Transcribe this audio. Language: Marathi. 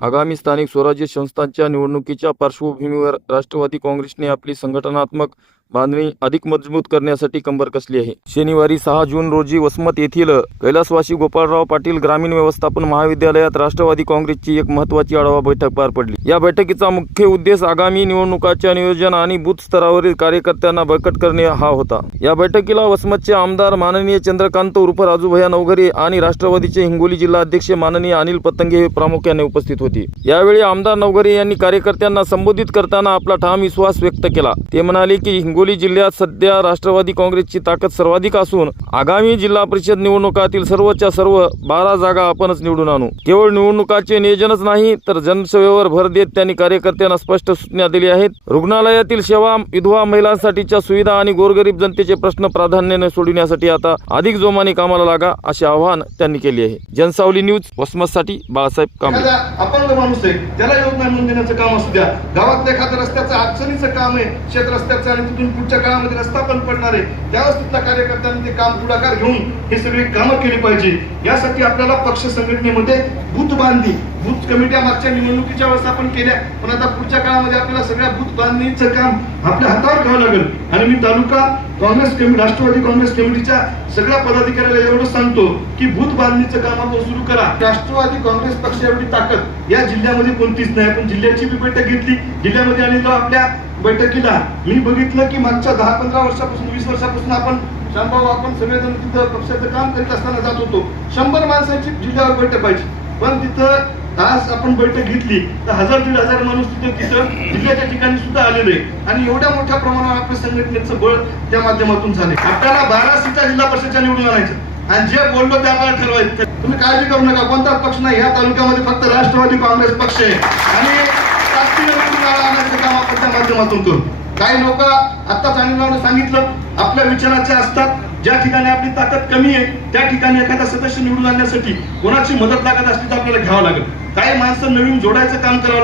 आगामी स्थानिक स्वराज्य संस्थांच्या निवडणुकीच्या पार्श्वभूमीवर राष्ट्रवादी काँग्रेसने आपली संघटनात्मक बांधणी अधिक मजबूत करण्यासाठी कंबर कसली आहे। शनिवारी 6 जून रोजी वसमत येथील कैलासवासी गोपाळराव पाटील ग्रामीण व्यवस्थापन महाविद्यालयात राष्ट्रवादी काँग्रेसची एक महत्त्वाची आढावा बैठक पार पडली। या बैठकीचा मुख्य उद्देश आगामी निवडणुकांच्या नियोजन आणि बूथ स्तरावरील कार्यकर्त्यांना बळकट करणे हा होता। या बैठकीला वसमतचे आमदार माननीय चंद्रकांत उर्फ राजूभैया नवघरे आणि राष्ट्रवादीचे हिंगोली जिल्हा अध्यक्ष माननीय अनिल पतंगे हे प्रामुख्याने उपस्थित होते। यावेळी आमदार नवघरे यांनी कार्यकर्त्यांना संबोधित करताना आपला ठाम विश्वास व्यक्त केला। ते म्हणाले की हिंगोली जिल्ह्यात सध्या राष्ट्रवादी काँग्रेसची ताकद सर्वाधिक असून आगामी जिल्हा परिषद निवडणुकातील सर्वच्या सर्व 12 जागा आपणच निवडून आणू। केवळ निवडणुकाचे नियोजनच नाही तर जनसेवेवर भर देत त्यांनी कार्यकर्त्यांना स्पष्ट सूचना दिली आहेत। रुग्णालयातील सेवा, विधवा महिलांसाठीच्या सुविधा आणि गोरगरीब जनतेचे प्रश्न प्राधान्याने सोडविण्यासाठी आता अधिक जोमाने कामाला लागा असे आवाहन त्यांनी केले आहे। जनसावली न्यूज वसमतसाठी बाळासाहेब कांबळे। अपंग माणूस आहे त्याला योजना मिळवून देण्याचं काम असू द्या, गावातल्या एखाद्या रस्त्याचं अडचणीचं काम आहे शेत रस्त्याचं आणि तिथून पुढच्या काळामध्ये रस्ता पण पडणार आहे, त्यावेळेस तिथल्या कार्यकर्त्यांनी ते काम पुढाकार घेऊन हे सगळे कामं केली पाहिजे। यासाठी आपल्याला पक्ष संघटनेमध्ये बूथ बांधणी, बूथ कमिट्या मागच्या निवडणुकीच्या वेळेस आपण केल्या, पण आता पुढच्या काळामध्ये आपल्याला सगळ्या बूथ बांधणीचं काम आपल्या हातावर घ्यावं लागेल। आणि मी तालुका काँग्रेस कमिटी, राष्ट्रवादी काँग्रेस कमिटीच्या सगळ्या पदाधिकाऱ्याला एवढं सांगतो की बूथ बांधणीचं काम आपण सुरू करा। राष्ट्रवादी काँग्रेस पक्ष एवढी ताकद या जिल्ह्यामध्ये कोणतीच नाही। आपण जिल्ह्याची बी बैठक घेतली जिल्ह्यामध्ये आणि तो आपल्या बैठकीला मी बघितलं की मागच्या 10-15 वर्षापासून 20 वर्षापासून आपण सगळेजण तिथं पक्षाचं काम करीत असताना जात होतो। 100 माणसांची जिल्ह्यावर बैठक पाहिजे, पण तिथं आज आपण बैठक घेतली तर 1000-1500 माणूस तिथं जिल्ह्याच्या ठिकाणी सुद्धा आलेले आणि एवढ्या मोठ्या प्रमाणावर आपल्या संघटनेचं बळ त्या माध्यमातून झाले। आपल्याला 12 सीटा जिल्हा परिषदच्या निवडून आणायचं आणि जे बोललो ते आपल्याला ठरवायचं। तुम्ही काळजी करू नका, कोणताच पक्ष नाही, या तालुक्यामध्ये फक्त राष्ट्रवादी काँग्रेस पक्ष आहे आणि काम आपण त्या माध्यमातून करू। काही लोक आत्ताच अनिलने सांगितलं आपल्या विचाराचे असतात, ज्या ठिकाणी आपली ताकद कमी आहे त्या ठिकाणी एखादा सदस्य निवडून आणण्यासाठी कोणाची मदत लागत असली तर आपल्याला घ्यावं लागेल। काही माणसं नवीन जोडायचं काम करावं